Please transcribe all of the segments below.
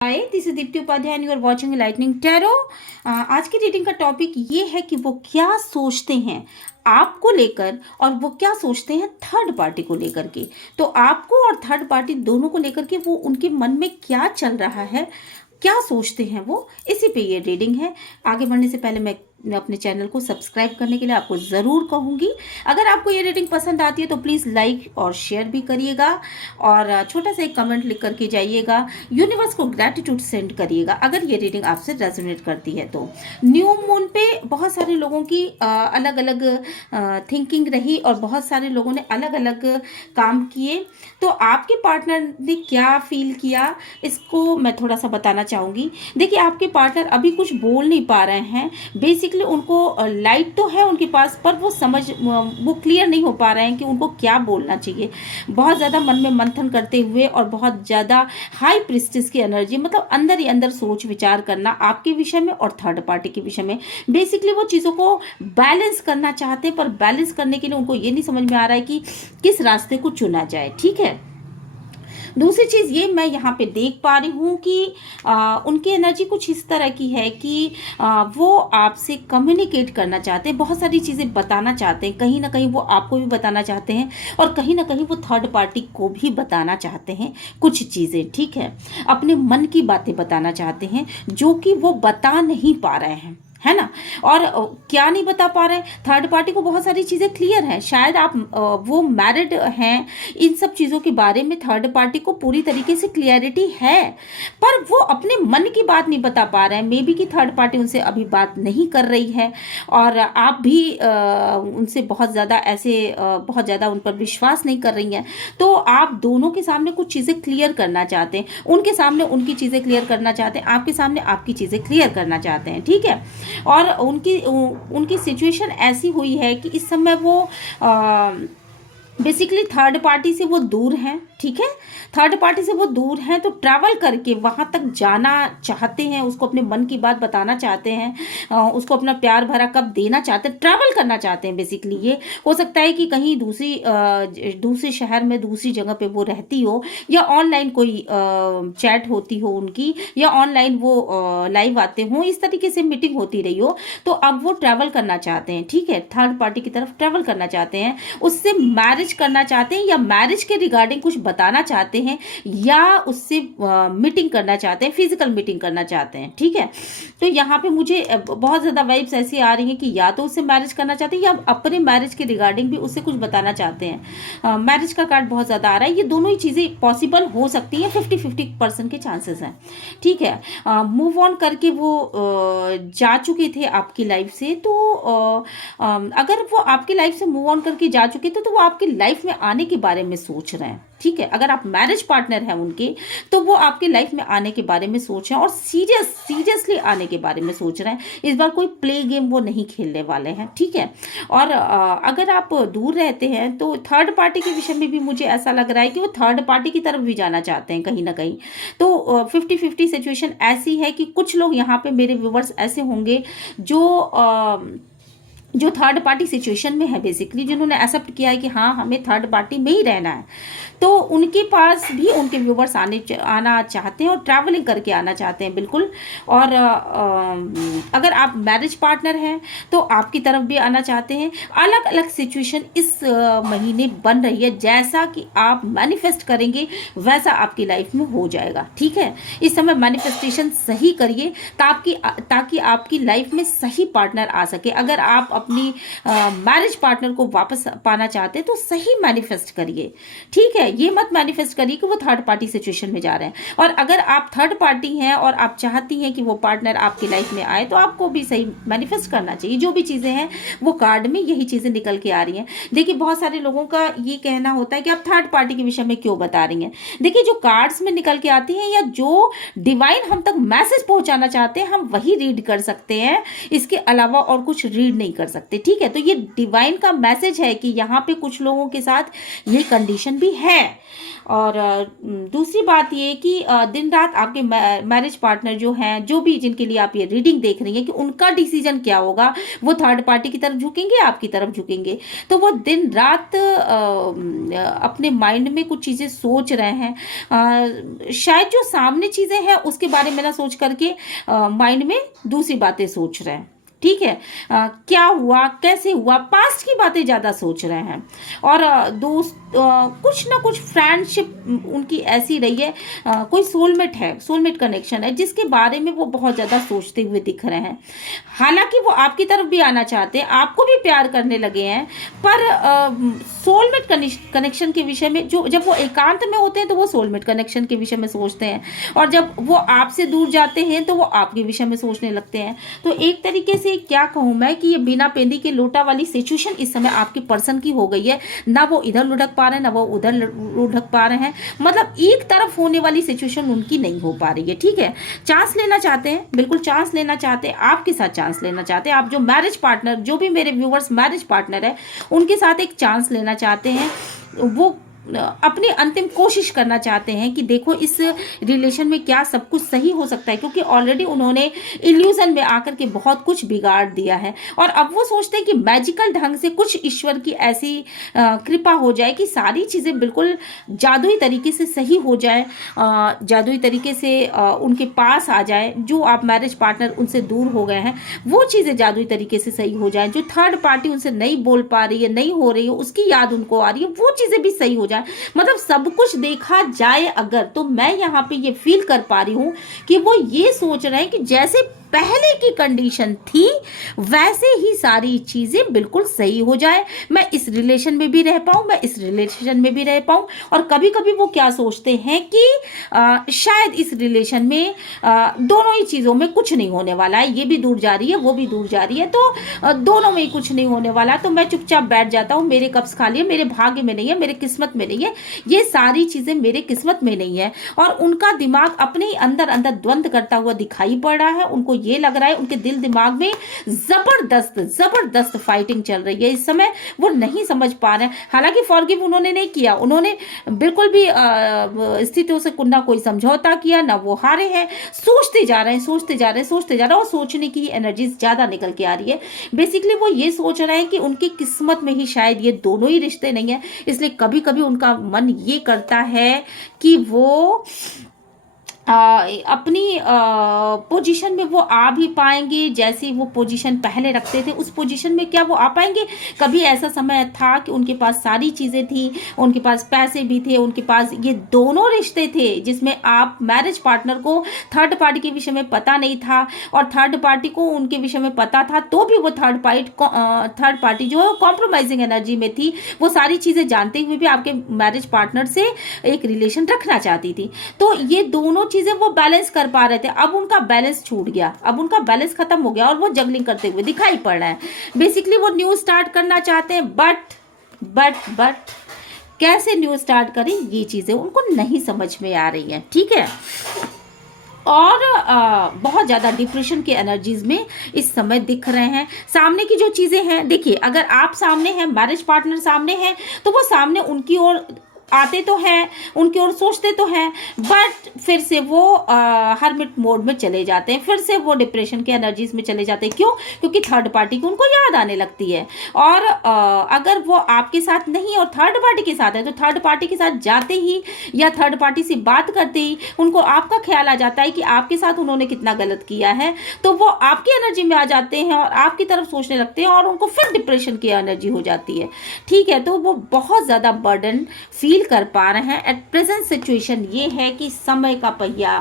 Hi, this is Deepti Upadhyay and you are watching lightning tarot. आज की reading का topic ये है कि वो क्या सोचते हैं आपको लेकर और वो क्या सोचते हैं थर्ड पार्टी को लेकर के। तो आपको और थर्ड पार्टी दोनों को लेकर के वो उनके मन में क्या चल रहा है, क्या सोचते हैं वो, इसी पे ये रीडिंग है। आगे बढ़ने से पहले मैं अपने चैनल को सब्सक्राइब करने के लिए आपको ज़रूर कहूँगी। अगर आपको ये रीडिंग पसंद आती है तो प्लीज़ लाइक और शेयर भी करिएगा और छोटा सा एक कमेंट लिख करके जाइएगा। यूनिवर्स को ग्रैटिट्यूड सेंड करिएगा अगर ये रीडिंग आपसे रेजोनेट करती है तो। न्यू मून पे बहुत सारे लोगों की अलग अलग थिंकिंग रही और बहुत सारे लोगों ने अलग अलग काम किए। तो आपके पार्टनर ने क्या फील किया इसको मैं थोड़ा सा बताना चाहूँगी। देखिए, आपके पार्टनर अभी कुछ बोल नहीं पा रहे हैं। बेसिकली उनको लाइट तो है उनके पास, पर वो क्लियर नहीं हो पा रहे हैं कि उनको क्या बोलना चाहिए। बहुत ज़्यादा मन में मंथन करते हुए और बहुत ज़्यादा हाई प्रिस्टिस की एनर्जी, मतलब अंदर ही अंदर सोच विचार करना आपके विषय में और थर्ड पार्टी के विषय में। बेसिकली वो चीज़ों को बैलेंस करना चाहते हैं, पर बैलेंस करने के लिए उनको ये नहीं समझ में आ रहा है कि किस रास्ते को चुना जाए। ठीक है, दूसरी चीज़ ये मैं यहाँ पे देख पा रही हूँ कि उनकी एनर्जी कुछ इस तरह की है कि वो आपसे कम्युनिकेट करना चाहते हैं, बहुत सारी चीज़ें बताना चाहते हैं। कहीं ना कहीं वो आपको भी बताना चाहते हैं और कहीं ना कहीं वो थर्ड पार्टी को भी बताना चाहते हैं कुछ चीज़ें। ठीक है, अपने मन की बातें बताना चाहते हैं जो कि वो बता नहीं पा रहे हैं, है ना। और क्या नहीं बता पा रहे हैं, थर्ड पार्टी को बहुत सारी चीज़ें क्लियर है। शायद आप वो मैरिड हैं, इन सब चीज़ों के बारे में थर्ड पार्टी को पूरी तरीके से क्लियरिटी है, पर वो अपने मन की बात नहीं बता पा रहे हैं। मे बी कि थर्ड पार्टी उनसे अभी बात नहीं कर रही है और आप भी उनसे बहुत ज़्यादा बहुत ज़्यादा उन पर विश्वास नहीं कर रही हैं। तो आप दोनों के सामने कुछ चीज़ें क्लियर करना चाहते हैं, उनके सामने उनकी चीज़ें क्लियर करना चाहते हैं, आपके सामने आपकी चीज़ें क्लियर करना चाहते हैं। ठीक है, और उनकी सिचुएशन ऐसी हुई है कि इस समय वो बेसिकली थर्ड पार्टी से वो दूर हैं। ठीक है, थर्ड पार्टी से वो दूर हैं तो ट्रैवल करके वहाँ तक जाना चाहते हैं, उसको अपने मन की बात बताना चाहते हैं, उसको अपना प्यार भरा कब देना चाहते हैं, ट्रैवल करना चाहते हैं। बेसिकली ये हो सकता है कि कहीं दूसरे शहर में दूसरी जगह पे वो रहती हो, या ऑनलाइन कोई चैट होती हो उनकी, या ऑनलाइन वो लाइव आते हों, इस तरीके से मीटिंग होती रही हो। तो अब वो ट्रैवल करना चाहते हैं। ठीक है, थर्ड पार्टी की तरफ ट्रैवल करना चाहते हैं, उससे मैरिज करना चाहते हैं, या मैरिज के रिगार्डिंग कुछ बताना चाहते हैं, या उससे मीटिंग करना चाहते हैं, फिजिकल मीटिंग करना चाहते हैं। ठीक है, तो यहाँ पे मुझे बहुत ज़्यादा वाइब्स ऐसी आ रही हैं कि या तो उससे मैरिज करना चाहते हैं या अपने मैरिज के रिगार्डिंग भी उससे कुछ बताना चाहते हैं। मैरिज का कार्ड बहुत ज़्यादा आ रहा है। ये दोनों ही चीज़ें पॉसिबल हो सकती हैं, 50-50% के चांसेस हैं। ठीक है, मूव ऑन करके वो जा चुके थे आपकी लाइफ से। तो अगर वो आपकी लाइफ से मूव ऑन करके जा चुके थे तो वो आपकी लाइफ में आने के बारे में सोच रहे हैं। ठीक है, अगर आप मैरिज पार्टनर हैं उनके तो वो आपके लाइफ में आने के बारे में सोच रहे हैं और सीरियसली आने के बारे में सोच रहे हैं। इस बार कोई प्ले गेम वो नहीं खेलने वाले हैं। ठीक है, और अगर आप दूर रहते हैं तो थर्ड पार्टी के विषय में भी मुझे ऐसा लग रहा है कि वो थर्ड पार्टी की तरफ भी जाना चाहते हैं कहीं ना कहीं। तो 50-50 सिचुएशन ऐसी है कि कुछ लोग यहाँ पे मेरे व्यूवर्स ऐसे होंगे जो थर्ड पार्टी सिचुएशन में है, बेसिकली जिन्होंने एक्सेप्ट किया है कि हाँ हमें थर्ड पार्टी में ही रहना है। तो उनके पास भी उनके व्यूवर्स आना चाहते हैं और ट्रैवलिंग करके आना चाहते हैं, बिल्कुल। और अगर आप मैरिज पार्टनर हैं तो आपकी तरफ भी आना चाहते हैं। अलग अलग सिचुएशन इस महीने बन रही है, जैसा कि आप मैनिफेस्ट करेंगे वैसा आपकी लाइफ में हो जाएगा। ठीक है, इस समय मैनिफेस्टेशन सही करिए ताकि आपकी लाइफ में सही पार्टनर आ सके। अगर आप अपनी मैरिज पार्टनर को वापस पाना चाहते हैं तो सही मैनिफेस्ट करिए। ठीक है, ये मत मैनिफेस्ट करिए कि वो थर्ड पार्टी सिचुएशन में जा रहे हैं। और अगर आप थर्ड पार्टी हैं और आप चाहती हैं कि वो पार्टनर आपकी लाइफ में आए तो आपको भी सही मैनिफेस्ट करना चाहिए। जो भी चीज़ें हैं वो कार्ड में यही चीज़ें निकल के आ रही हैं। देखिए, बहुत सारे लोगों का ये कहना होता है कि आप थर्ड पार्टी के विषय में क्यों बता रही हैं। देखिए, जो कार्ड्स में निकल के आती हैं या जो डिवाइन हम तक मैसेज पहुंचाना चाहते हैं हम वही रीड कर सकते हैं, इसके अलावा और कुछ रीड नहीं कर कर सकते। ठीक है, तो ये डिवाइन का मैसेज है कि यहाँ पे कुछ लोगों के साथ ये कंडीशन भी है। और दूसरी बात ये कि दिन रात आपके मैरिज पार्टनर जो हैं, जो भी जिनके लिए आप ये रीडिंग देख रही हैं, कि उनका डिसीजन क्या होगा, वो थर्ड पार्टी की तरफ झुकेंगे, आपकी तरफ झुकेंगे। तो वो दिन रात अपने माइंड में कुछ चीज़ें सोच रहे हैं, शायद जो सामने चीज़ें हैं उसके बारे में ना सोच करके माइंड में दूसरी बातें सोच रहे हैं। ठीक है, क्या हुआ, कैसे हुआ, पास्ट की बातें ज़्यादा सोच रहे हैं। और दोस्त कुछ ना कुछ फ्रेंडशिप उनकी ऐसी रही है, कोई सोलमेट है, सोलमेट कनेक्शन है जिसके बारे में वो बहुत ज़्यादा सोचते हुए दिख रहे हैं। हालांकि वो आपकी तरफ भी आना चाहते हैं, आपको भी प्यार करने लगे हैं, पर सोलमेट कनेक्शन के विषय में जब वो एकांत में होते हैं तो वो सोलमेट कनेक्शन के विषय में सोचते हैं, और जब वो आपसे दूर जाते हैं तो वो आपके विषय में सोचने लगते हैं। तो एक तरीके से क्या कहूँ मैं कि ये बिना पेंदी के लोटा वाली सिचुएशन इस समय आपके पर्सन की हो गई है। ना वो इधर लुढ़क पा रहे हैं, ना वो उधर लुढ़क पा रहे हैं, मतलब एक तरफ होने वाली सिचुएशन उनकी नहीं हो पा रही है। ठीक है, चांस लेना चाहते हैं, बिल्कुल चांस लेना चाहते हैं, आपके साथ चांस लेना चाहते हैं। आप जो मैरिज पार्टनर, जो भी मेरे व्यूवर्स मैरिज पार्टनर है, उनके साथ एक चांस लेना चाहते हैं। वो अपनी अंतिम कोशिश करना चाहते हैं कि देखो इस रिलेशन में क्या सब कुछ सही हो सकता है, क्योंकि ऑलरेडी उन्होंने इल्यूजन में आकर के बहुत कुछ बिगाड़ दिया है। और अब वो सोचते हैं कि मैजिकल ढंग से कुछ ईश्वर की ऐसी कृपा हो जाए कि सारी चीज़ें बिल्कुल जादुई तरीके से सही हो जाए, जादुई तरीके से उनके पास आ जाए। जो आप मैरिज पार्टनर उनसे दूर हो गए हैं, वो चीज़ें जादुई तरीके से सही हो जाए। जो थर्ड पार्टी उनसे नहीं बोल पा रही है, नहीं हो रही है, उसकी याद उनको आ रही है, वो चीज़ें भी सही हो जाए। मतलब सब कुछ देखा जाए अगर, तो मैं यहाँ पे ये फील कर पा रही हूँ कि वो ये सोच रहे हैं कि जैसे पहले की कंडीशन थी वैसे ही सारी चीजें बिल्कुल सही हो जाए, मैं इस रिलेशन में भी रह पाऊं, मैं इस रिलेशन में भी रह पाऊं। और कभी कभी वो क्या सोचते हैं कि शायद इस रिलेशन में दोनों ही चीजों में कुछ नहीं होने वाला है, ये भी दूर जा रही है, वो भी दूर जा रही है, तो दोनों में ही कुछ नहीं होने वाला, तो मैं चुपचाप बैठ जाता हूँ, मेरे कब्ज खाली है, मेरे भाग्य में नहीं है, मेरे किस्मत में नहीं है, ये सारी चीजें मेरे किस्मत में नहीं है। और उनका दिमाग अपने ही अंदर अंदर द्वंद्व करता हुआ दिखाई पड़ रहा है। उनको ये लग रहा है, उनके दिल दिमाग में जबरदस्त फाइटिंग चल रही है इस समय, वो नहीं समझ पा रहे हैं। हालांकि फॉरगिव उन्होंने नहीं किया, उन्होंने बिल्कुल भी स्थितियों से ना कोई समझौता किया, ना वो हारे हैं, सोचते जा रहे हैं, और सोचने की एनर्जी ज्यादा निकल के आ रही है। बेसिकली वो ये सोच रहे हैं कि उनकी किस्मत में ही शायद ये दोनों ही रिश्ते नहीं है, इसलिए कभी कभी उनका मन ये करता है कि वो अपनी पोजीशन में वो आ भी पाएंगे, जैसी वो पोजीशन पहले रखते थे उस पोजीशन में क्या वो आ पाएंगे। कभी ऐसा समय था कि उनके पास सारी चीज़ें थी, उनके पास पैसे भी थे, उनके पास ये दोनों रिश्ते थे जिसमें आप मैरिज पार्टनर को थर्ड पार्टी के विषय में पता नहीं था और थर्ड पार्टी को उनके विषय में पता था, तो भी वो थर्ड पार्टी जो है कॉम्प्रोमाइजिंग एनर्जी में थी, वो सारी चीज़ें जानते हुए भी आपके मैरिज पार्टनर से एक रिलेशन रखना चाहती थी। तो ये दोनों चीजें वो बैलेंस कर पा रहे थे, अब उनका बैलेंस छूट गया, अब उनका बैलेंस खत्म हो गया और वो जगलिंग करते हुए दिखाई पड़ रहा है। बेसिकली वो न्यू स्टार्ट करना चाहते हैं, बट कैसे न्यू स्टार्ट करें, ये चीजें उनको नहीं समझ में आ रही हैं। ठीक है, और बहुत ज़्यादा डिप्रेशन के एनर्जीज में इस समय दिख रहे हैं। सामने की जो चीज़ें हैं, देखिए अगर आप सामने हैं, मैरिज पार्टनर सामने हैं, तो वो सामने उनकी ओर आते तो हैं, उनकी ओर सोचते तो हैं, बट फिर से वो हरमिट मोड में चले जाते हैं, फिर से वो डिप्रेशन के एनर्जीज में चले जाते हैं। क्यों? क्योंकि थर्ड पार्टी को उनको याद आने लगती है। और अगर वो आपके साथ नहीं और थर्ड पार्टी के साथ है, तो थर्ड पार्टी के साथ जाते ही या थर्ड पार्टी से बात करते ही उनको आपका ख्याल आ जाता है कि आपके साथ उन्होंने कितना गलत किया है, तो वो आपकी एनर्जी में आ जाते हैं और आपकी तरफ सोचने लगते हैं और उनको फिर डिप्रेशन की एनर्जी हो जाती है। ठीक है, तो वो बहुत ज़्यादा बर्डन फील कर पा रहे हैं। एट प्रेजेंट सिचुएशन ये है कि समय का पहिया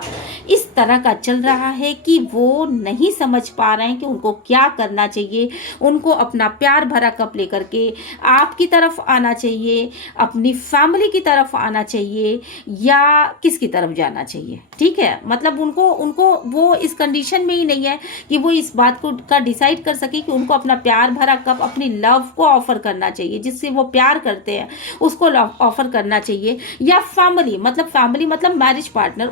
इस तरह का चल रहा है कि वो नहीं समझ पा रहे हैं कि उनको क्या करना चाहिए। उनको अपना प्यार भरा कप लेकर के आपकी तरफ आना चाहिए, अपनी फैमिली की तरफ आना चाहिए, या किसकी तरफ जाना चाहिए। ठीक है, मतलब उनको वो इस कंडीशन में ही नहीं है कि वो इस बात को का डिसाइड कर सके कि उनको अपना प्यार भरा कप, अपनी लव को ऑफर करना चाहिए, जिससे वो प्यार करते हैं उसको ऑफर करना करना चाहिए, या फैमिली मतलब मैरिज पार्टनर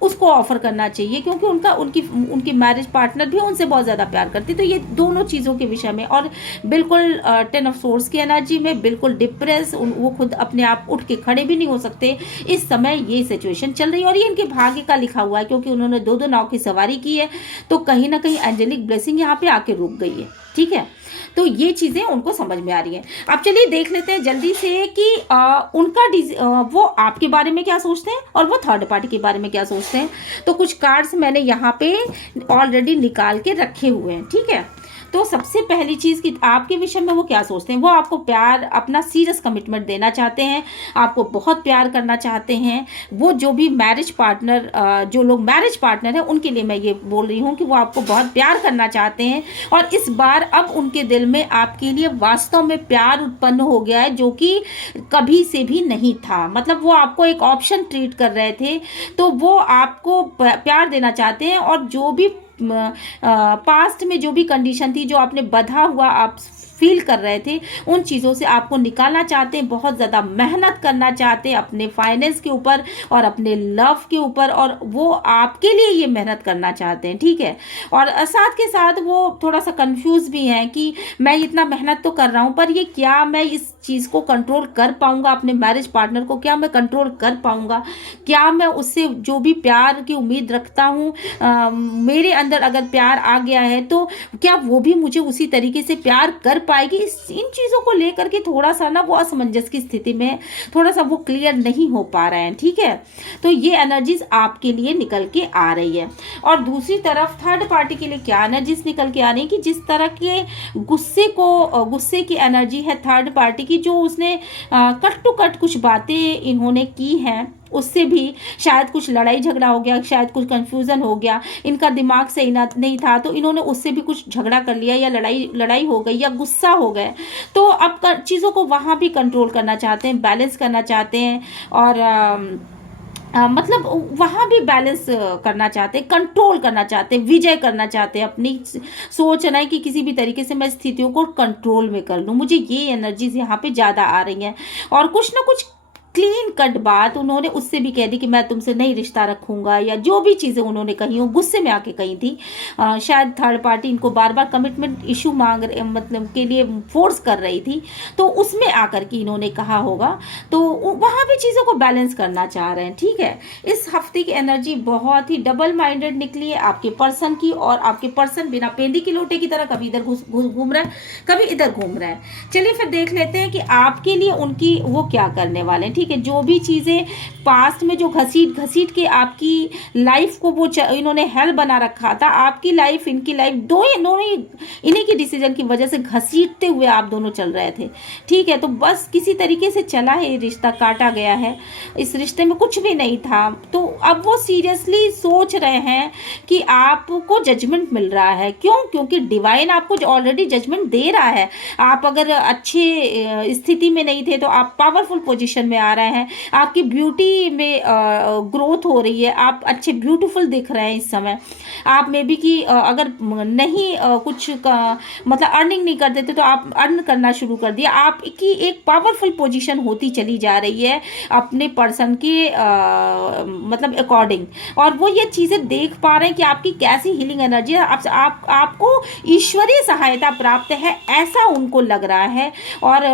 उसको ऑफर करना चाहिए, क्योंकि उनकी मैरिज पार्टनर भी उनसे बहुत ज़्यादा प्यार करती है। तो ये दोनों चीज़ों के विषय में, और बिल्कुल 10 ऑफ सोर्स की एनर्जी में बिल्कुल डिप्रेस, वो खुद अपने आप उठ के खड़े भी नहीं हो सकते इस समय, ये सिचुएशन चल रही है। और ये इनके भाग्य का लिखा हुआ है, क्योंकि उन्होंने 2-2 नाव की सवारी की है, तो कहीं ना कहीं एंजेलिक ब्लेसिंग यहाँ पे आके रुक गई है। ठीक है, तो ये चीज़ें उनको समझ में आ रही हैं। अब चलिए देख लेते हैं जल्दी से कि वो आपके बारे में क्या सोचते हैं और वो थर्ड पार्टी के बारे में क्या सोचते हैं। तो कुछ कार्ड्स मैंने यहाँ पे ऑलरेडी निकाल के रखे हुए हैं। ठीक है, तो सबसे पहली चीज़ कि आपके विषय में वो क्या सोचते हैं। वो आपको प्यार, अपना सीरियस कमिटमेंट देना चाहते हैं, आपको बहुत प्यार करना चाहते हैं। वो जो भी मैरिज पार्टनर, जो लोग मैरिज पार्टनर हैं, उनके लिए मैं ये बोल रही हूँ कि वो आपको बहुत प्यार करना चाहते हैं। और इस बार अब उनके दिल में आपके लिए वास्तव में प्यार उत्पन्न हो गया है, जो कि कभी से भी नहीं था। मतलब वो आपको एक ऑप्शन ट्रीट कर रहे थे, तो वो आपको प्यार देना चाहते हैं। और जो भी पास्ट में जो भी कंडीशन थी, जो आपने बधा हुआ आप फील कर रहे थे, उन चीज़ों से आपको निकालना चाहते हैं। बहुत ज़्यादा मेहनत करना चाहते हैं अपने फाइनेंस के ऊपर और अपने लव के ऊपर, और वो आपके लिए ये मेहनत करना चाहते हैं। ठीक है, और साथ के साथ वो थोड़ा सा कंफ्यूज भी हैं कि मैं इतना मेहनत तो कर रहा हूँ, पर ये क्या मैं इस चीज़ को कंट्रोल कर पाऊंगा, अपने मैरिज पार्टनर को क्या मैं कंट्रोल कर पाऊंगा, क्या मैं उससे जो भी प्यार की उम्मीद रखता हूँ, मेरे अंदर अगर प्यार आ गया है तो क्या वो भी मुझे उसी तरीके से प्यार कर पाएगी। इन चीज़ों को लेकर के थोड़ा सा ना वो असमंजस की स्थिति में, थोड़ा सा वो क्लियर नहीं हो पा रहे हैं। ठीक है, तो ये एनर्जीज आपके लिए निकल के आ रही है। और दूसरी तरफ थर्ड पार्टी के लिए क्या एनर्जीज निकल के आ रही है कि जिस तरह के गुस्से की एनर्जी है थर्ड पार्टी की, जो उसने कट टू कट कुछ बातें इन्होंने की हैं, उससे भी शायद कुछ लड़ाई झगड़ा हो गया, शायद कुछ कंफ्यूजन हो गया, इनका दिमाग सही नहीं था, तो इन्होंने उससे भी कुछ झगड़ा कर लिया, या लड़ाई हो गई, या गुस्सा हो गए। तो अब चीज़ों को वहाँ भी कंट्रोल करना चाहते हैं, बैलेंस करना चाहते हैं, और मतलब वहाँ भी बैलेंस करना चाहते हैं, कंट्रोल करना चाहते हैं, विजय करना चाहते हैं। अपनी सोच है कि किसी भी तरीके से मैं स्थितियों को कंट्रोल में कर लूँ। मुझे ये एनर्जीज यहाँ पे ज़्यादा आ रही हैं। और कुछ ना कुछ क्लीन कट बात उन्होंने उससे भी कह दी कि मैं तुमसे नहीं रिश्ता रखूंगा, या जो भी चीज़ें उन्होंने कही हो, गुस्से में आके कही थी। शायद थर्ड पार्टी इनको बार बार कमिटमेंट इशू मतलब के लिए फोर्स कर रही थी, तो उसमें आकर के इन्होंने कहा होगा। तो वहाँ भी चीज़ों को बैलेंस करना चाह रहे हैं। ठीक है, इस हफ्ते की एनर्जी बहुत ही डबल माइंडेड निकली है आपके पर्सन की, और आपके पर्सन बिना पेंदी की लोटे की तरह कभी इधर घूम रहा है, कभी इधर घूम रहा है। चलिए फिर देख लेते हैं कि आपके लिए उनकी वो क्या करने वाले हैं। ठीक है, जो भी चीज़ें पास्ट में जो घसीट के आपकी लाइफ को वो इन्होंने हेल बना रखा था, आपकी लाइफ इनकी लाइफ दोनों इन्हीं की डिसीजन की वजह से घसीटते हुए आप दोनों चल रहे थे। ठीक है, तो बस किसी तरीके से चला है, रिश्ता काटा गया है, इस रिश्ते में कुछ भी नहीं था। तो अब वो सीरियसली सोच रहे हैं कि आपको जजमेंट मिल रहा है। क्यों? क्योंकि डिवाइन आपको ऑलरेडी जजमेंट दे रहा है। आप अगर अच्छे स्थिति में नहीं थे तो आप पावरफुल पोजीशन में आ रहे हैं, आपकी ब्यूटी में ग्रोथ हो रही है, आप अच्छे ब्यूटीफुल दिख रहे हैं इस समय। आप में भी कि अगर नहीं कुछ मतलब अर्निंग नहीं करते थे तो आप अर्न करना शुरू कर दिया। आपकी एक पावरफुल पोजीशन होती चली जा रही है अपने पर्सन के मतलब अकॉर्डिंग, और वो ये चीज़ें देख पा रहे हैं कि आपकी कैसी हीलिंग एनर्जी है। आपको ईश्वरीय सहायता प्राप्त है, ऐसा उनको लग रहा है। और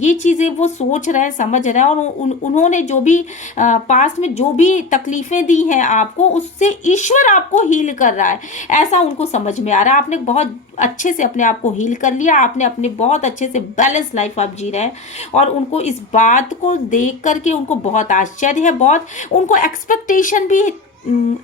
ये चीज़ें वो सोच रहे हैं, समझ रहे हैं, और उन्होंने जो भी पास्ट में जो भी तकलीफें दी हैं आपको, उससे ईश्वर आपको हील कर रहा है, ऐसा उनको समझ में आ रहा है। आपने बहुत अच्छे से अपने आप को हील कर लिया, आपने अपने बहुत अच्छे से बैलेंस लाइफ आप जी रहे हैं। और उनको इस बात को देख करके उनको बहुत आश्चर्य है, बहुत उनको एक्सपेक्टेशन भी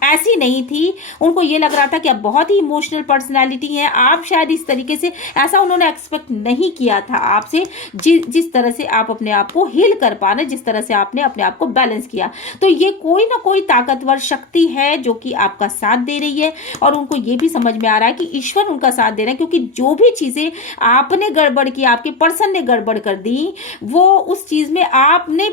ऐसी नहीं थी। उनको ये लग रहा था कि आप बहुत ही इमोशनल पर्सनालिटी हैं, आप शायद इस तरीके से, ऐसा उन्होंने एक्सपेक्ट नहीं किया था आपसे, जिस तरह से आप अपने आप को हील कर पा रहे, जिस तरह से आपने अपने आप को बैलेंस किया। तो ये कोई ना कोई ताकतवर शक्ति है जो कि आपका साथ दे रही है, और उनको ये भी समझ में आ रहा है कि ईश्वर उनका साथ दे रहे हैं। क्योंकि जो भी चीज़ें आपने गड़बड़ की, आपके पर्सन ने गड़बड़ कर दी, वो उस चीज़ में आपने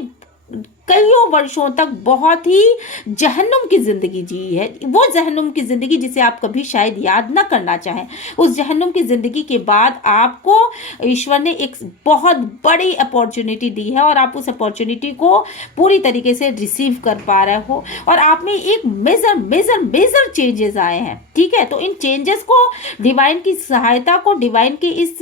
कईयों वर्षों तक बहुत ही जहन्नुम की ज़िंदगी जी है, वो जहन्नुम की ज़िंदगी जिसे आप कभी शायद याद ना करना चाहें। उस जहन्नुम की ज़िंदगी के बाद आपको ईश्वर ने एक बहुत बड़ी अपॉर्चुनिटी दी है और आप उस अपॉर्चुनिटी को पूरी तरीके से रिसीव कर पा रहे हो और आप में एक मेजर मेजर मेजर चेंजेस आए हैं। ठीक है, तो इन चेंजेस को, डिवाइन की सहायता को, डिवाइन की इस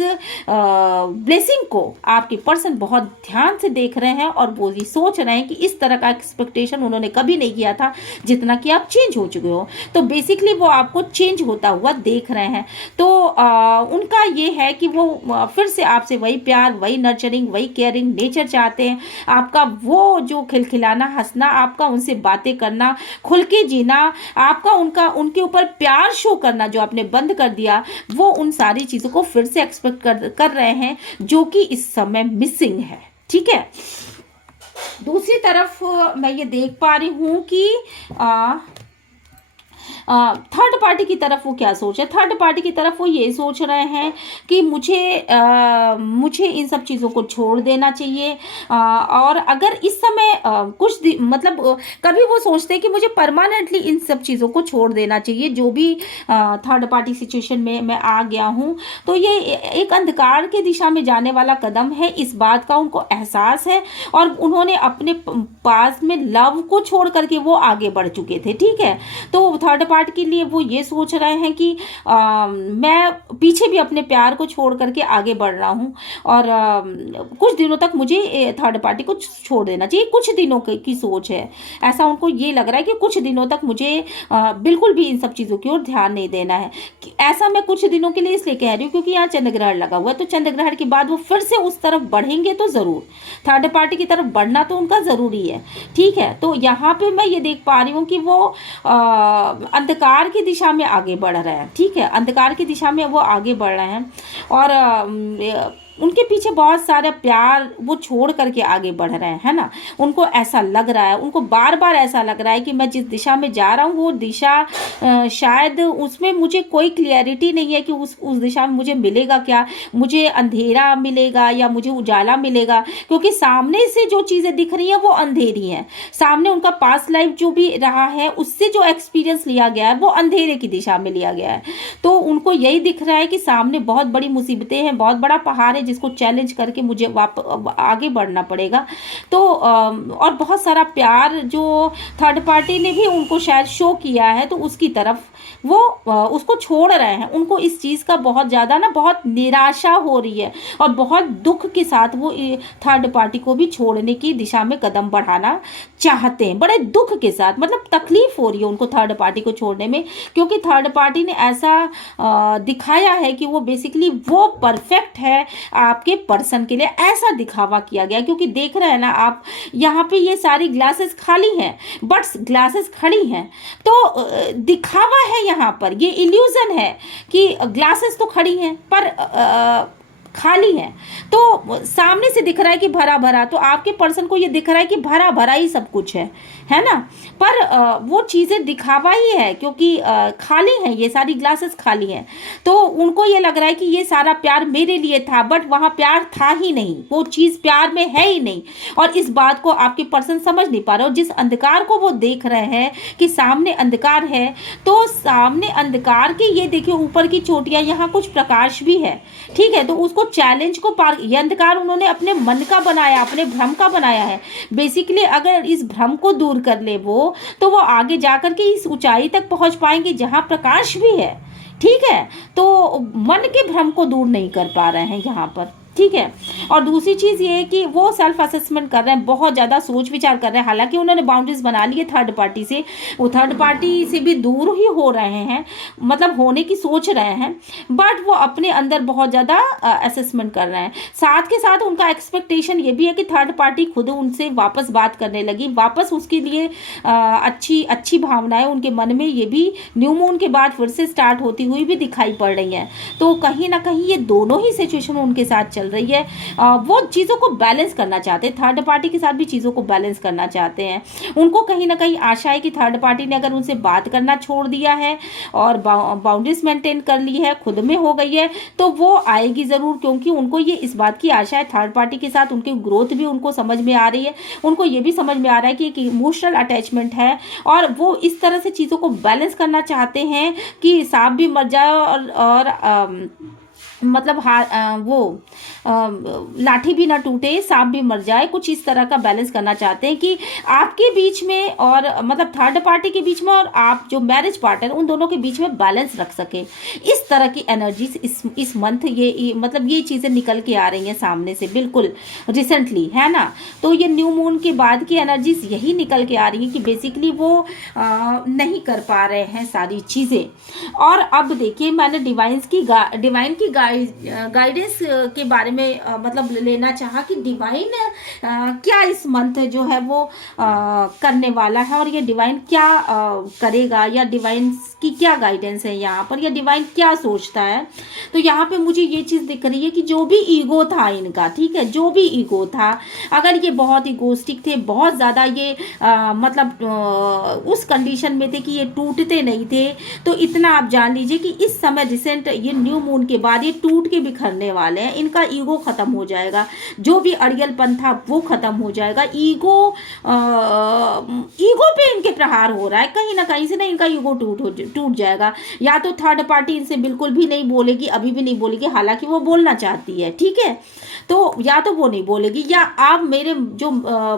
ब्लेसिंग को आपके पर्सन बहुत ध्यान से देख रहे हैं और वो ये सोच रहे हैं कि इस तरह का एक्सपेक्टेशन उन्होंने कभी नहीं किया था जितना कि आप चेंज हो चुके हो। तो बेसिकली वो आपको चेंज होता हुआ देख रहे हैं। तो उनका ये है कि वो फिर से आपसे वही प्यार, वही नर्चरिंग, वही केयरिंग नेचर चाहते हैं। आपका वो जो खिलखिलाना, हंसना, आपका उनसे बातें करना, खुल के जीना, आपका उनके ऊपर प्यार शो करना जो आपने बंद कर दिया, वो उन सारी चीज़ों को फिर से एक्सपेक्ट कर रहे हैं जो कि इस समय मिसिंग है। ठीक है, दूसरी तरफ मैं ये देख पा रही हूँ कि थर्ड पार्टी की तरफ वो क्या सोच है। थर्ड पार्टी की तरफ वो ये सोच रहे हैं कि मुझे इन सब चीज़ों को छोड़ देना चाहिए और अगर इस समय मतलब कभी वो सोचते हैं कि मुझे परमानेंटली इन सब चीज़ों को छोड़ देना चाहिए जो भी थर्ड पार्टी सिचुएशन में मैं आ गया हूँ। तो ये एक अंधकार की दिशा में जाने वाला कदम है, इस बात का उनको एहसास है और उन्होंने अपने पास में लव को छोड़ करके वो आगे बढ़ चुके थे। ठीक है, तो थर्ड पार्ट के लिए वो ये सोच रहे हैं कि मैं पीछे भी अपने प्यार को छोड़ करके आगे बढ़ रहा हूँ और कुछ दिनों तक मुझे थर्ड पार्टी को छोड़ देना चाहिए। कुछ दिनों की सोच है, ऐसा उनको ये लग रहा है कि कुछ दिनों तक मुझे बिल्कुल भी इन सब चीज़ों की ओर ध्यान नहीं देना है। ऐसा मैं कुछ दिनों के लिए इसलिए कह रही हूँ क्योंकि यहाँ चंद्रग्रहण लगा हुआ है, तो चंद्रग्रहण के बाद वो फिर से उस तरफ बढ़ेंगे तो ज़रूर, थर्ड पार्टी की तरफ बढ़ना तो उनका ज़रूरी है। ठीक है, तो यहाँ पे मैं ये देख पा रही हूँ कि वो अंधकार की दिशा में आगे बढ़ रहे हैं। ठीक है, अंधकार की दिशा में वो आगे बढ़ रहे हैं और उनके पीछे बहुत सारा प्यार वो छोड़ करके आगे बढ़ रहे हैं, है ना। उनको ऐसा लग रहा है, उनको बार बार ऐसा लग रहा है कि मैं जिस दिशा में जा रहा हूँ वो दिशा शायद उसमें मुझे कोई क्लियरिटी नहीं है कि उस दिशा में मुझे मिलेगा क्या, मुझे अंधेरा मिलेगा या मुझे उजाला मिलेगा, क्योंकि सामने से जो चीज़ें दिख रही हैं वो अंधेरी हैं। सामने उनका पास्ट लाइफ जो भी रहा है उससे जो एक्सपीरियंस लिया गया है वो अंधेरे की दिशा में लिया गया है। तो उनको यही दिख रहा है कि सामने बहुत बड़ी मुसीबतें हैं, बहुत बड़ा पहाड़ है जिसको चैलेंज करके मुझे आगे बढ़ना पड़ेगा। तो और बहुत सारा प्यार जो थर्ड पार्टी ने भी उनको शायद शो किया है तो उसकी तरफ वो उसको छोड़ रहे हैं। उनको इस चीज़ का बहुत ज़्यादा बहुत निराशा हो रही है और बहुत दुख के साथ वो थर्ड पार्टी को भी छोड़ने की दिशा में कदम बढ़ाना चाहते हैं, बड़े दुख के साथ। मतलब तकलीफ हो रही है उनको थर्ड पार्टी को छोड़ने में, क्योंकि थर्ड पार्टी ने ऐसा दिखाया है कि वो बेसिकली वो परफेक्ट है आपके पर्सन के लिए, ऐसा दिखावा किया गया। क्योंकि देख रहे हैं ना आप, यहाँ पे ये सारी ग्लासेस खाली हैं बट ग्लासेस खड़ी हैं, तो दिखावा है यहाँ पर, ये इल्यूजन है कि ग्लासेस तो खड़ी हैं पर खाली है। तो सामने से दिख रहा है कि भरा भरा, तो आपके पर्सन को ये दिख रहा है कि भरा भरा ही सब कुछ है ना, पर वो चीज़ें दिखावा ही है क्योंकि खाली हैं, ये सारी ग्लासेस खाली हैं। तो उनको ये लग रहा है कि ये सारा प्यार मेरे लिए था बट वहाँ प्यार था ही नहीं, वो चीज़ प्यार में है ही नहीं। और इस बात को आपके पर्सन समझ नहीं पा रहे हो। जिस अंधकार को वो देख रहे हैं कि सामने अंधकार है, तो सामने अंधकार के ये देखिए ऊपर की चोटियाँ, यहाँ कुछ प्रकाश भी है। ठीक है, तो उसको चैलेंज को पार, ये अंधकार उन्होंने अपने मन का बनाया, अपने भ्रम का बनाया है। बेसिकली अगर इस भ्रम को दूर कर ले वो, तो वो आगे जाकर के इस ऊंचाई तक पहुंच पाएंगे जहां प्रकाश भी है। ठीक है, तो मन के भ्रम को दूर नहीं कर पा रहे हैं यहाँ पर। ठीक है, और दूसरी चीज़ ये है कि वो सेल्फ असेसमेंट कर रहे हैं, बहुत ज़्यादा सोच विचार कर रहे हैं। हालांकि उन्होंने बाउंड्रीज बना ली है थर्ड पार्टी से, वो थर्ड पार्टी से भी दूर ही हो रहे हैं, मतलब होने की सोच रहे हैं, बट वो अपने अंदर बहुत ज़्यादा असेसमेंट कर रहे हैं। साथ के साथ उनका एक्सपेक्टेशन ये भी है कि थर्ड पार्टी खुद उनसे वापस बात करने लगी, वापस उसके लिए अच्छी भावनाएं उनके मन में ये भी न्यू मून के बाद फिर से स्टार्ट होती हुई भी दिखाई पड़ रही हैं। तो कहीं ना कहीं ये दोनों ही सिचुएशन उनके साथ चल चल रही है, वो चीज़ों को बैलेंस करना चाहते हैं, थर्ड पार्टी के साथ भी चीज़ों को बैलेंस करना चाहते हैं। उनको कहीं ना कहीं आशा है कि थर्ड पार्टी ने अगर उनसे बात करना छोड़ दिया है और बाउंड्रीज मेंटेन कर ली है, खुद में हो गई है, तो वो आएगी ज़रूर, क्योंकि उनको ये इस बात की आशा है थर्ड पार्टी के साथ उनकी ग्रोथ भी उनको समझ में आ रही है, उनको ये भी समझ में आ रहा है कि एक इमोशनल अटैचमेंट है और वो इस तरह से चीज़ों को बैलेंस करना चाहते हैं कि सांप भी मर जाए और मतलब लाठी भी ना टूटे, सांप भी मर जाए, कुछ इस तरह का बैलेंस करना चाहते हैं कि आपके बीच में और मतलब थर्ड पार्टी के बीच में और आप जो मैरिज पार्टनर उन दोनों के बीच में बैलेंस रख सके। इस तरह की एनर्जीज इस मंथ ये मतलब ये चीज़ें निकल के आ रही हैं सामने से बिल्कुल रिसेंटली, है ना। तो ये न्यू मून के बाद की एनर्जीज यही निकल के आ रही हैं कि बेसिकली वो नहीं कर पा रहे हैं सारी चीज़ें। और अब देखिए मैंने डिवाइन की गाइडेंस के बारे में मतलब लेना चाहा कि डिवाइन क्या इस मंथ जो है वो करने वाला है और ये डिवाइन क्या करेगा, या डिवाइन की क्या गाइडेंस है यहाँ पर, या डिवाइन क्या सोचता है। तो यहाँ पे मुझे ये चीज़ दिख रही है कि जो भी ईगो था इनका, ठीक है, जो भी ईगो था, अगर ये बहुत ईगोस्टिक थे, बहुत ज़्यादा ये मतलब उस कंडीशन में थे कि ये टूटते नहीं थे, तो इतना आप जान लीजिए कि इस समय रिसेंट ये न्यू मून के बाद ये टूट के बिखरने वाले हैं। इनका ईगो खत्म हो जाएगा, जो भी अड़ियलपन था वो खत्म हो जाएगा। ईगो पे इनके प्रहार हो रहा है, कहीं ना कहीं से ना इनका ईगो टूट जाएगा। या तो थर्ड पार्टी इनसे बिल्कुल भी नहीं बोलेगी, अभी भी नहीं बोलेगी, हालांकि वो बोलना चाहती है, ठीक है, तो या तो वो नहीं बोलेगी, या आप मेरे जो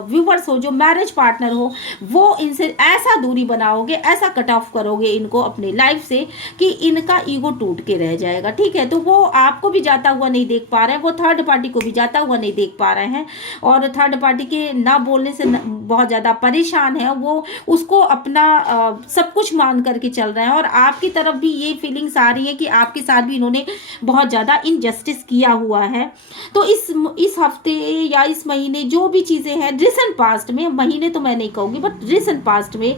व्यूवर्स हो, जो मैरिज पार्टनर हो, वो इनसे ऐसा दूरी बनाओगे, ऐसा कट ऑफ करोगे इनको अपनी लाइफ से कि इनका ईगो टूट के रह जाएगा, ठीक है। तो वो आपको भी जाता हुआ नहीं देख पा रहे हैं, वो थर्ड पार्टी को भी जाता हुआ नहीं देख पा रहे हैं, और थर्ड पार्टी के ना बोलने से बहुत ज़्यादा परेशान है वो, उसको अपना सब कुछ मान करके चल रहे हैं। और आपकी तरफ भी ये फीलिंग्स आ रही है कि आपके साथ भी इन्होंने बहुत ज़्यादा इनजस्टिस किया हुआ है। तो इस हफ्ते या इस महीने जो भी चीज़ें हैं रिसेंट पास्ट में, महीने तो मैं नहीं कहूँगी बट रिसेंट पास्ट में,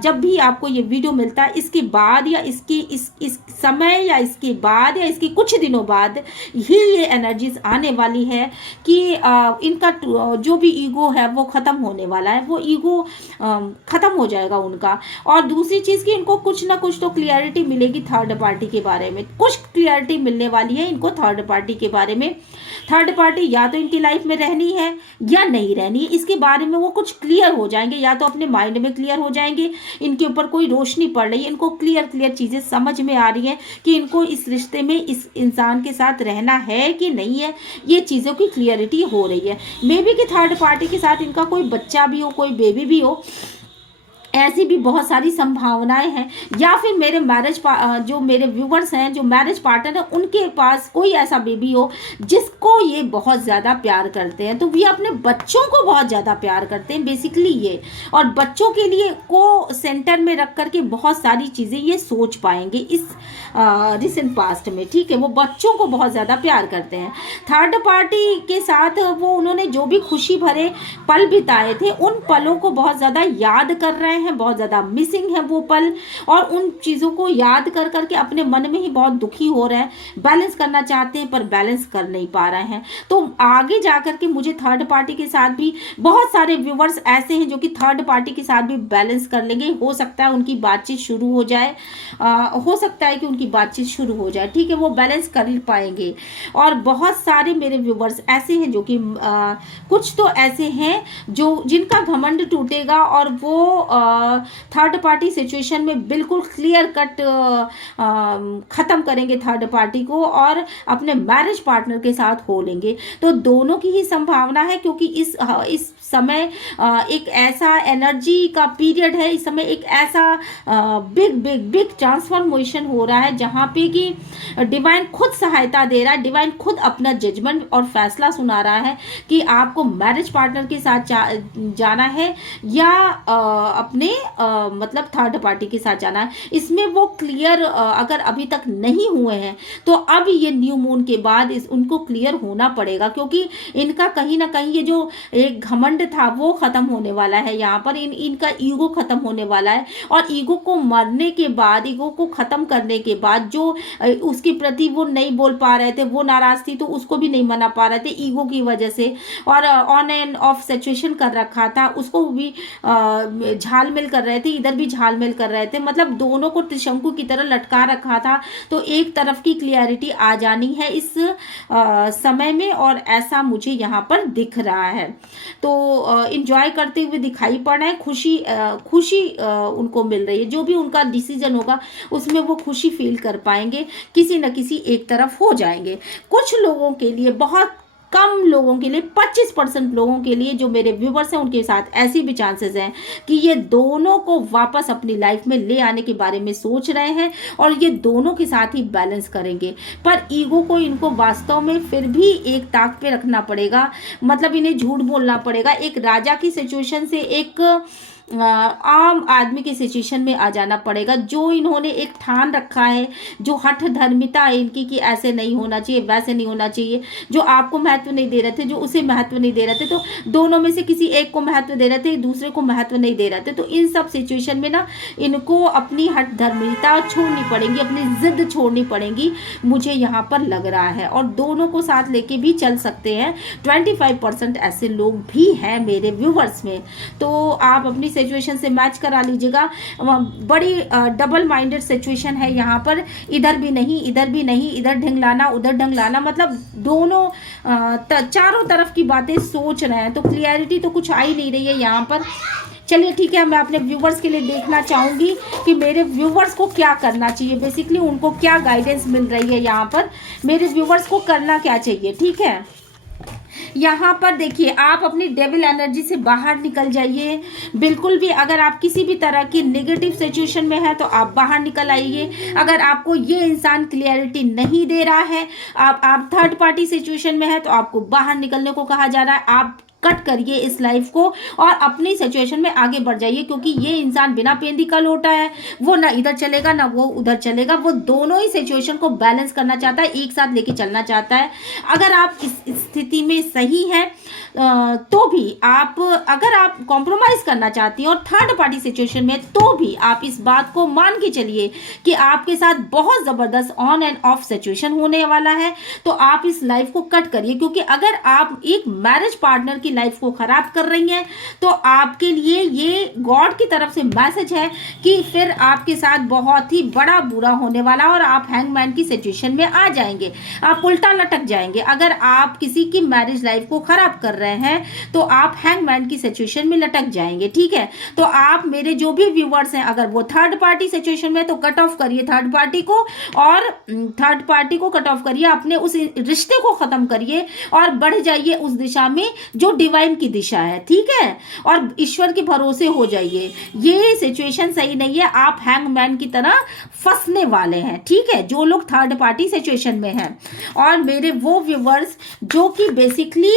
जब भी आपको ये वीडियो मिलता है इसके बाद या इसके इस समय या इसके बाद या इसके कुछ दिनों बाद ही ये एनर्जीज आने वाली है कि इनका जो भी ईगो है वो ख़त्म होने वाला है, वो ईगो ख़त्म हो जाएगा उनका। और दूसरी चीज़ कि इनको कुछ ना कुछ तो क्लियरिटी मिलेगी थर्ड पार्टी के बारे में, कुछ क्लियरिटी मिलने वाली है इनको थर्ड पार्टी के बारे में। थर्ड पार्टी या तो इनकी लाइफ में रहनी है या नहीं रहनी है, इसके बारे में वो कुछ क्लियर हो जाएंगे, या तो अपने माइंड में क्लियर हो जाएंगे, इनके ऊपर कोई रोशनी पड़ रही है, इनको क्लियर चीज़ें समझ में आ रही है कि इनको इस रिश्ते में इस इंसान के साथ रहना है कि नहीं है, ये चीज़ों की क्लियरिटी हो रही है। मे बी कि थर्ड पार्टी के साथ इनका कोई बच्चा भी हो, कोई बेबी भी हो, ऐसी भी बहुत सारी संभावनाएं हैं। या फिर मेरे जो मेरे व्यूवर्स हैं, जो मैरिज पार्टनर है, उनके पास कोई ऐसा बेबी हो जिसको ये बहुत ज़्यादा प्यार करते हैं, तो ये अपने बच्चों को बहुत ज़्यादा प्यार करते हैं बेसिकली ये, और बच्चों के लिए को सेंटर में रख करके बहुत सारी चीज़ें ये सोच पाएंगे इस रिसेंट पास्ट में, ठीक है। वो बच्चों को बहुत ज़्यादा प्यार करते हैं। थर्ड पार्टी के साथ वो उन्होंने जो भी खुशी भरे पल बिताए थे, उन पलों को बहुत ज़्यादा याद कर रहे हैं, बहुत ज़्यादा मिसिंग है वो पल, और उन चीज़ों को याद कर करके अपने मन में ही बहुत दुखी हो रहे हैं, बैलेंस करना चाहते हैं पर बैलेंस कर नहीं पा रहे हैं। तो आगे जा करके मुझे थर्ड पार्टी के साथ भी बहुत सारे व्यूवर्स ऐसे हैं जो कि थर्ड पार्टी के साथ भी बैलेंस कर लेंगे। हो सकता है उनकी बातचीत शुरू हो जाए, हो सकता है कि उनकी बातचीत शुरू हो जाए, ठीक है, वो बैलेंस कर पाएंगे। और बहुत सारे मेरे व्यूवर्स ऐसे हैं जो कि कुछ तो ऐसे हैं जो जिनका घमंड टूटेगा और वो थर्ड पार्टी सिचुएशन में बिल्कुल क्लियर कट ख़त्म करेंगे थर्ड पार्टी को और अपने मैरिज पार्टनर के साथ हो लेंगे। तो दोनों की ही संभावना है, क्योंकि इस समय एक ऐसा एनर्जी का पीरियड है, इस समय एक ऐसा बिग ट्रांसफॉर्मेशन हो रहा है जहाँ पे कि डिवाइन खुद सहायता दे रहा है, डिवाइन खुद अपना जजमेंट और फैसला सुना रहा है कि आपको मैरिज पार्टनर के साथ जाना है या अपने अपने मतलब थर्ड पार्टी के साथ जाना है। इसमें वो क्लियर अगर अभी तक नहीं हुए हैं तो अब ये न्यू मून के बाद उनको क्लियर होना पड़ेगा, क्योंकि इनका कहीं ना कहीं ये जो एक घमंड था वो खत्म होने वाला है। यहाँ पर इनका ईगो खत्म होने वाला है, और ईगो को मरने के बाद, ईगो को खत्म करने के बाद जो उसके प्रति वो नहीं बोल पा रहे थे, वो नाराज थी तो उसको भी नहीं मना पा रहे थे ईगो की वजह से, और ऑन एंड ऑफ सिचुएशन कर रखा था, उसको भी झालमेल कर रहे थे, इधर भी झालमेल कर रहे थे, मतलब दोनों को त्रिशंकु की तरह लटका रखा था। तो एक तरफ की क्लियरिटी आ जानी है इस समय में, और ऐसा मुझे यहाँ पर दिख रहा है। तो इंजॉय करते हुए दिखाई पड़ रहा है, खुशी उनको मिल रही है। जो भी उनका डिसीजन होगा उसमें वो खुशी फील कर पाएंगे, किसी न किसी एक तरफ हो जाएंगे। कुछ लोगों के लिए, बहुत कम लोगों के लिए, 25% लोगों के लिए जो मेरे व्यूवर्स हैं उनके साथ ऐसी भी चांसेस हैं कि ये दोनों को वापस अपनी लाइफ में ले आने के बारे में सोच रहे हैं, और ये दोनों के साथ ही बैलेंस करेंगे। पर ईगो को इनको वास्तव में फिर भी एक ताक पे रखना पड़ेगा, मतलब इन्हें झूठ बोलना पड़ेगा। एक राजा की सिचुएशन से एक आम आदमी की सिचुएशन में आ जाना पड़ेगा। जो इन्होंने एक ठान रखा है, जो हठ धर्मिता है इनकी कि ऐसे नहीं होना चाहिए, वैसे नहीं होना चाहिए, जो आपको महत्व नहीं दे रहे थे, जो उसे महत्व नहीं दे रहे थे, तो दोनों में से किसी एक को महत्व दे रहे थे, दूसरे को महत्व नहीं दे रहे थे। तो इन सब सिचुएशन में ना इनको अपनी हठ धर्मिता छोड़नी पड़ेगी, अपनी जिद छोड़नी पड़ेगी, मुझे यहाँ पर लग रहा है। और दोनों को साथ लेके भी चल सकते हैं। 25% ऐसे लोग भी हैं मेरे व्यूवर्स में, तो आप अपनी सिचुएशन से मैच करा लीजिएगा। बड़ी डबल माइंडेड सिचुएशन है यहाँ पर, इधर भी नहीं, इधर भी नहीं, इधर ढंगलाना, उधर ढंगलाना, मतलब दोनों चारों तरफ की बातें सोच रहे हैं। तो क्लियरिटी तो कुछ आ ही नहीं रही है यहाँ पर। चलिए ठीक है, मैं अपने व्यूवर्स के लिए देखना चाहूँगी कि मेरे व्यूवर्स को क्या करना चाहिए, बेसिकली उनको क्या गाइडेंस मिल रही है यहाँ पर, मेरे व्यूवर्स को करना क्या चाहिए। ठीक है, यहाँ पर देखिए, आप अपनी डेविल एनर्जी से बाहर निकल जाइए। बिल्कुल भी अगर आप किसी भी तरह की नेगेटिव सिचुएशन में है तो आप बाहर निकल आइए। अगर आपको ये इंसान क्लियरिटी नहीं दे रहा है, आप थर्ड पार्टी सिचुएशन में है, तो आपको बाहर निकलने को कहा जा रहा है। आप कट करिए इस लाइफ को और अपनी सिचुएशन में आगे बढ़ जाइए, क्योंकि ये इंसान बिना पेंदी का लोटा है, वो ना इधर चलेगा ना वो उधर चलेगा, वो दोनों ही सिचुएशन को बैलेंस करना चाहता है, एक साथ लेके चलना चाहता है। अगर आप इस स्थिति में सही हैं तो भी अगर आप कॉम्प्रोमाइज करना चाहती हैं और थर्ड पार्टी सिचुएशन में, तो भी आप इस बात को मान के चलिए कि आपके साथ बहुत जबरदस्त ऑन एंड ऑफ सिचुएशन होने वाला है। तो आप इस लाइफ को कट करिए, क्योंकि अगर आप एक मैरिज पार्टनर की लाइफ को खराब कर रही हैं तो आपके लिए ये गॉड की तरफ से मैसेज है कि फिर आपके साथ बहुत ही बड़ा बुरा होने वाला, और आप हैंगमैन की सिचुएशन में आ जाएंगे, आप उल्टा लटक जाएंगे। अगर आप किसी की मैरिज लाइफ को खराब कर रहे हैं तो आप हैंगमैन की सिचुएशन में लटक जाएंगे। ठीक है, तो आप मेरे जो भी व्यूवर्स हैं, अगर वो थर्ड पार्टी सिचुएशन में, तो कट ऑफ करिए थर्ड पार्टी को, और थर्ड पार्टी को कट ऑफ करिए, अपने उस रिश्ते को खत्म करिए और बढ़ जाइए उस दिशा में जो डिवाइन की दिशा है। ठीक है, और ईश्वर के भरोसे हो जाइए। ये सिचुएशन सही नहीं है, आप हैंगमैन की तरह फंसने वाले हैं। ठीक है, जो लोग थर्ड पार्टी सिचुएशन में हैं, और मेरे वो व्यूवर्स जो कि बेसिकली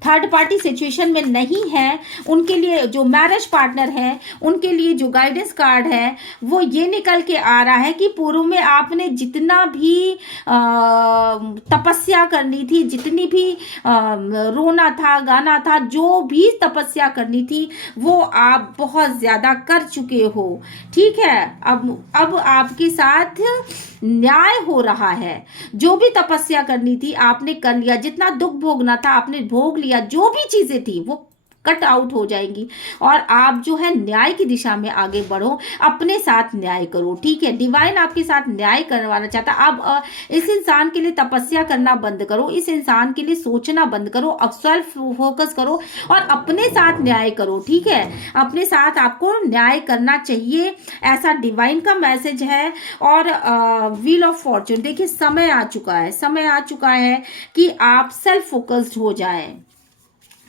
थर्ड पार्टी सिचुएशन में नहीं है, उनके लिए जो मैरिज पार्टनर है, उनके लिए जो गाइडेंस कार्ड है वो ये निकल के आ रहा है कि पूर्व में आपने जितना भी तपस्या करनी थी, जितनी भी रोना था, गाना था, जो भी तपस्या करनी थी, वो आप बहुत ज़्यादा कर चुके हो। ठीक है, अब आपके साथ न्याय हो रहा है। जो भी तपस्या करनी थी आपने कर लिया, जितना दुख भोगना था आपने भोग लिया, जो भी चीजें थी वो कट आउट हो जाएंगी, और आप जो है न्याय की दिशा में आगे बढ़ो, अपने साथ न्याय करो। ठीक है, डिवाइन आपके साथ न्याय करवाना चाहता है। अब इस इंसान के लिए तपस्या करना बंद करो, इस इंसान के लिए सोचना बंद करो, अब सेल्फ फोकस करो और अपने साथ न्याय करो। ठीक है, अपने साथ आपको न्याय करना चाहिए, ऐसा डिवाइन का मैसेज है। और व्हील ऑफ फॉर्चून, देखिए समय आ चुका है, समय आ चुका है कि आप सेल्फ फोकस्ड हो जाएं।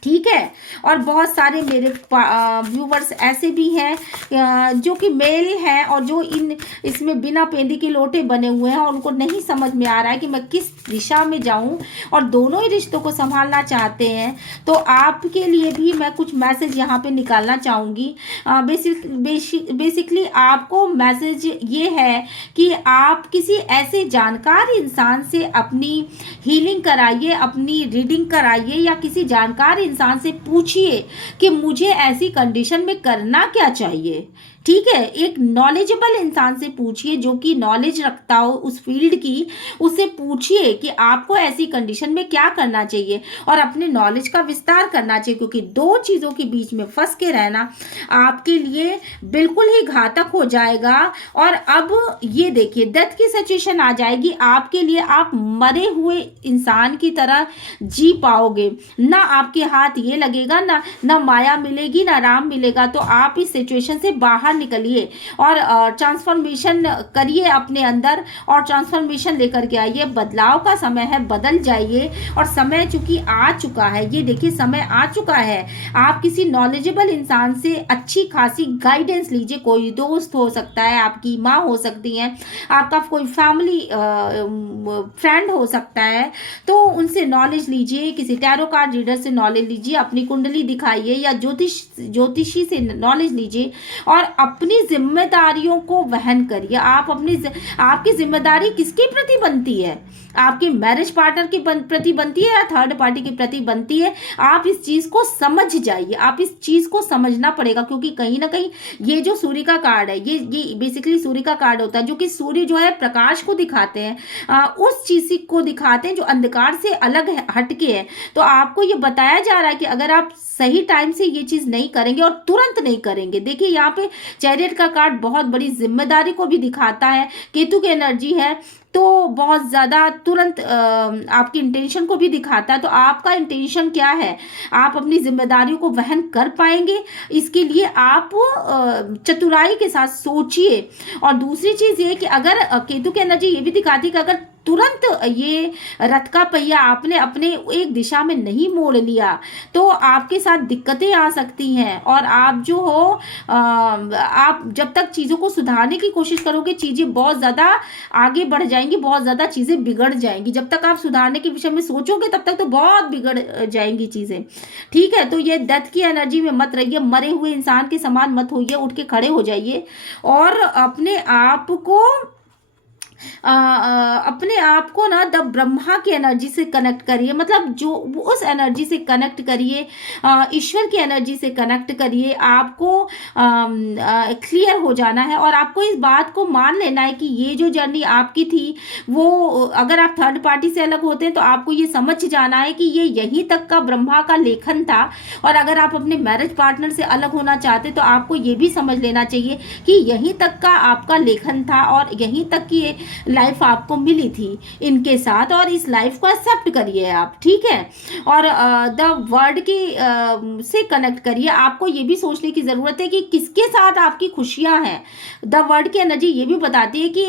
ठीक है। और बहुत सारे मेरे व्यूवर्स ऐसे भी हैं जो कि मेल हैं और जो इसमें बिना पेंदी के लोटे बने हुए हैं और उनको नहीं समझ में आ रहा है कि मैं किस दिशा में जाऊं और दोनों ही रिश्तों को संभालना चाहते हैं। तो आपके लिए भी मैं कुछ मैसेज यहाँ पे निकालना चाहूँगी। बेसिकली आपको मैसेज ये है कि आप किसी ऐसे जानकार इंसान से अपनी हीलिंग कराइए, अपनी रीडिंग कराइए, या किसी जानकार इंसान से पूछिए कि मुझे ऐसी कंडीशन में करना क्या चाहिए। ठीक है, एक नॉलेजेबल इंसान से पूछिए जो कि नॉलेज रखता हो उस फील्ड की, उससे पूछिए कि आपको ऐसी कंडीशन में क्या करना चाहिए और अपने नॉलेज का विस्तार करना चाहिए, क्योंकि दो चीज़ों के बीच में फंस के रहना आपके लिए बिल्कुल ही घातक हो जाएगा। और अब ये देखिए, डेथ की सिचुएशन आ जाएगी आपके लिए, आप मरे हुए इंसान की तरह जी पाओगे, ना आपके हाथ ये लगेगा, ना माया मिलेगी, ना राम मिलेगा। तो आप इस सिचुएशन से बाहर निकलिए और ट्रांसफॉर्मेशन करिए अपने अंदर और ट्रांसफॉर्मेशन लेकर के आइए। बदलाव का समय है, बदल जाइए। और समय चूंकि आ चुका है, ये देखिए समय आ चुका है। आप किसी नॉलेजेबल इंसान से अच्छी खासी गाइडेंस लीजिए। कोई दोस्त हो सकता है, आपकी माँ हो सकती है, आपका कोई फैमिली फ्रेंड हो सकता है, तो उनसे नॉलेज लीजिए। किसी टैरो कार्ड रीडर से नॉलेज लीजिए, अपनी कुंडली दिखाइए या ज्योतिषी से नॉलेज लीजिए और अपनी जिम्मेदारियों को वहन करिए। आपकी जिम्मेदारी किसके प्रति बनती है? आपके मैरिज पार्टनर के प्रति बनती है या थर्ड पार्टी के प्रति बनती है? आप इस चीज को समझ जाइए, आप इस चीज को समझना पड़ेगा, क्योंकि कहीं ना कहीं ये जो सूर्य का कार्ड है, ये बेसिकली सूर्य का कार्ड होता है, जो कि सूर्य जो है प्रकाश को दिखाते हैं, उस चीज को दिखाते हैं जो अंधकार से अलग हटके है। तो आपको ये बताया जा रहा है कि अगर आप सही टाइम से ये चीज नहीं करेंगे और तुरंत नहीं करेंगे, देखिए यहाँ पे चैरियट का कार्ड बहुत बड़ी जिम्मेदारी को भी दिखाता है, केतु की एनर्जी है तो बहुत ज़्यादा तुरंत आपकी इंटेंशन को भी दिखाता है। तो आपका इंटेंशन क्या है? आप अपनी जिम्मेदारियों को वहन कर पाएंगे? इसके लिए आप चतुराई के साथ सोचिए। और दूसरी चीज़ ये कि अगर केतु की एनर्जी ये भी दिखाती है कि अगर तुरंत ये रथ का पहिया आपने अपने एक दिशा में नहीं मोड़ लिया तो आपके साथ दिक्कतें आ सकती हैं। और आप जो हो आप जब तक चीज़ों को सुधारने की कोशिश करोगे, चीज़ें बहुत ज़्यादा आगे बढ़ जाएंगी, बहुत ज़्यादा चीज़ें बिगड़ जाएंगी। जब तक आप सुधारने के विषय में सोचोगे तब तक तो बहुत बिगड़ जाएंगी चीज़ें। ठीक है, तो ये डेथ की एनर्जी में मत रहिए, मरे हुए इंसान के समान मत होइए, उठ के खड़े हो जाइए और अपने आप को ना द ब्रह्मा की एनर्जी से कनेक्ट करिए। मतलब जो उस एनर्जी से कनेक्ट करिए, ईश्वर की एनर्जी से कनेक्ट करिए। आपको क्लियर हो जाना है और आपको इस बात को मान लेना है कि ये जो जर्नी आपकी थी वो, अगर आप थर्ड पार्टी से अलग होते हैं तो आपको ये समझ जाना है कि ये यहीं तक का ब्रह्मा का लेखन था। और अगर आप अपने मैरिज पार्टनर से अलग होना चाहते तो आपको ये भी समझ लेना चाहिए कि यहीं तक का आपका लेखन था और यहीं तक की लाइफ आपको मिली थी इनके साथ, और इस लाइफ को एक्सेप्ट करिए आप। ठीक है, और द वर्ड की से कनेक्ट करिए। आपको ये भी सोचने की जरूरत है कि किसके साथ आपकी खुशियां हैं। द वर्ड की एनर्जी ये भी बताती है कि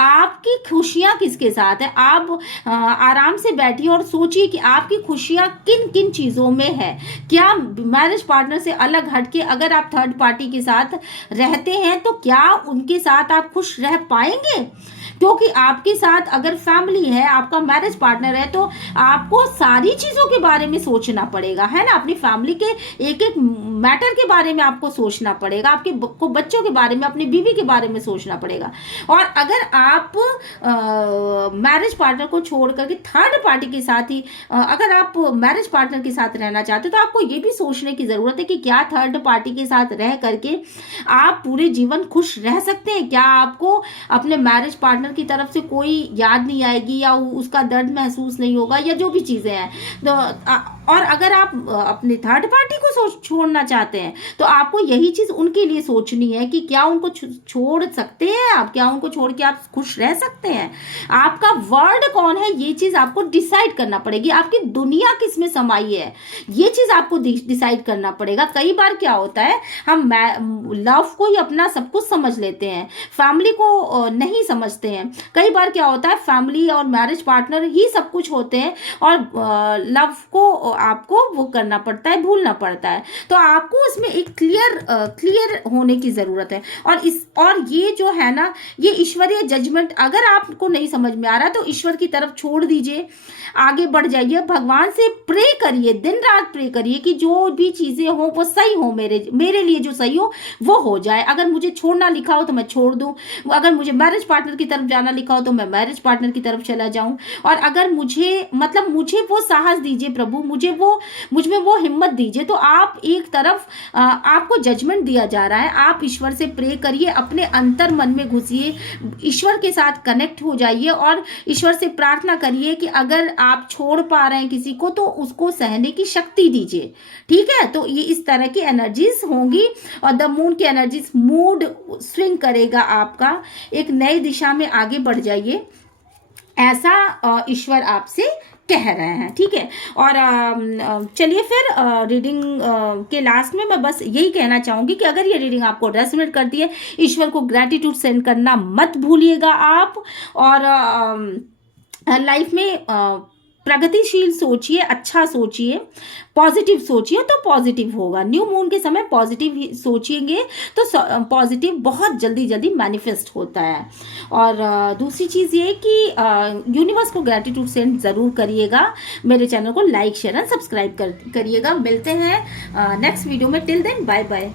आपकी खुशियां किसके साथ है। आप आराम से बैठिए और सोचिए कि आपकी खुशियां किन किन चीजों में है। क्या मैरिज पार्टनर से अलग हटके अगर आप थर्ड पार्टी के साथ रहते हैं तो क्या उनके साथ आप खुश रह पाएंगे? क्योंकि आपके साथ अगर फैमिली है, आपका मैरिज पार्टनर है, तो आपको सारी चीजों के बारे में सोचना पड़ेगा, है ना। अपनी फैमिली के एक एक मैटर के बारे में आपको सोचना पड़ेगा, आपके को बच्चों के बारे में, अपनी बीवी के बारे में सोचना पड़ेगा। और अगर आप मैरिज पार्टनर को छोड़ करके थर्ड पार्टी के साथ ही अगर आप मैरिज पार्टनर के साथ रहना चाहते हो तो आपको ये भी सोचने की जरूरत है कि क्या थर्ड पार्टी के साथ रह करके आप पूरे जीवन खुश रह सकते हैं? क्या आपको अपने मैरिज पार्टनर की तरफ से कोई याद नहीं आएगी या उसका दर्द महसूस नहीं होगा, या जो भी चीजें हैं तो और अगर आप अपने थर्ड पार्टी को छोड़ना चाहते हैं तो आपको यही चीज उनके लिए सोचनी है कि क्या उनको छोड़ सकते हैं आप, क्या उनको छोड़ के आप खुश रह सकते हैं। आपका वर्ड कौन है ये चीज आपको डिसाइड करना पड़ेगी। आपकी दुनिया किस में समाई है ये चीज आपको डिसाइड करना पड़ेगा। कई बार क्या होता है, हम लव को ही अपना सब कुछ समझ लेते हैं, फैमिली को नहीं समझते हैं। कई बार क्या होता है, फैमिली और मैरिज पार्टनर ही सब कुछ होते हैं और लव को आपको वो करना पड़ता है, भूलना पड़ता है। तो आपको उसमें एक क्लियर होने की ज़रूरत है। और ये जो है ना, ये ईश्वरीय जजमेंट अगर आपको नहीं समझ में आ रहा तो ईश्वर की तरफ छोड़ दीजिए, आगे बढ़ जाइए, भगवान से प्रे करिए, दिन रात प्रे करिए कि जो भी चीज़ें हो वो सही हो, मेरे लिए जो सही हो वो हो जाए। अगर मुझे छोड़ना लिखा हो तो मैं छोड़ दूं, अगर मुझे मैरिज पार्टनर की तरफ जाना लिखा हो तो मैं मैरिज पार्टनर की तरफ चला जाऊं। और अगर मुझे वो साहस दीजिए प्रभु, मुझ में वो हिम्मत दीजिए। तो आप एक तरफ आपको जजमेंट दिया जा रहा है, आप ईश्वर से प्रे करिए, अपने अंतर मन में घुसिए, ईश्वर के साथ कनेक्ट हो जाइए और ईश्वर से प्रार्थना करिए कि अगर आप छोड़ पा रहे हैं किसी को तो उसको सहने की शक्ति दीजिए। ठीक है, तो ये इस तरह की एनर्जीज होंगी और द मून की एनर्जीज, मूड स्विंग करेगा आपका, एक नई दिशा में आगे बढ़ जाइए, ऐसा ईश्वर आपसे कह रहे हैं। ठीक है, और चलिए फिर रीडिंग के लास्ट में मैं बस यही कहना चाहूंगी कि अगर ये रीडिंग आपको रेजोनेट करती है, ईश्वर को ग्रैटिट्यूड सेंड करना मत भूलिएगा आप। और लाइफ में प्रगतिशील सोचिए, अच्छा सोचिए, पॉजिटिव सोचिए तो पॉजिटिव होगा। न्यू मून के समय पॉजिटिव ही सोचेंगे तो पॉजिटिव बहुत जल्दी जल्दी मैनिफेस्ट होता है। और दूसरी चीज़ ये कि यूनिवर्स को ग्रैटिट्यूड सेंड ज़रूर करिएगा, मेरे चैनल को लाइक शेयर एंड सब्सक्राइब करिएगा। मिलते हैं नेक्स्ट वीडियो में, टिल देन बाय बाय।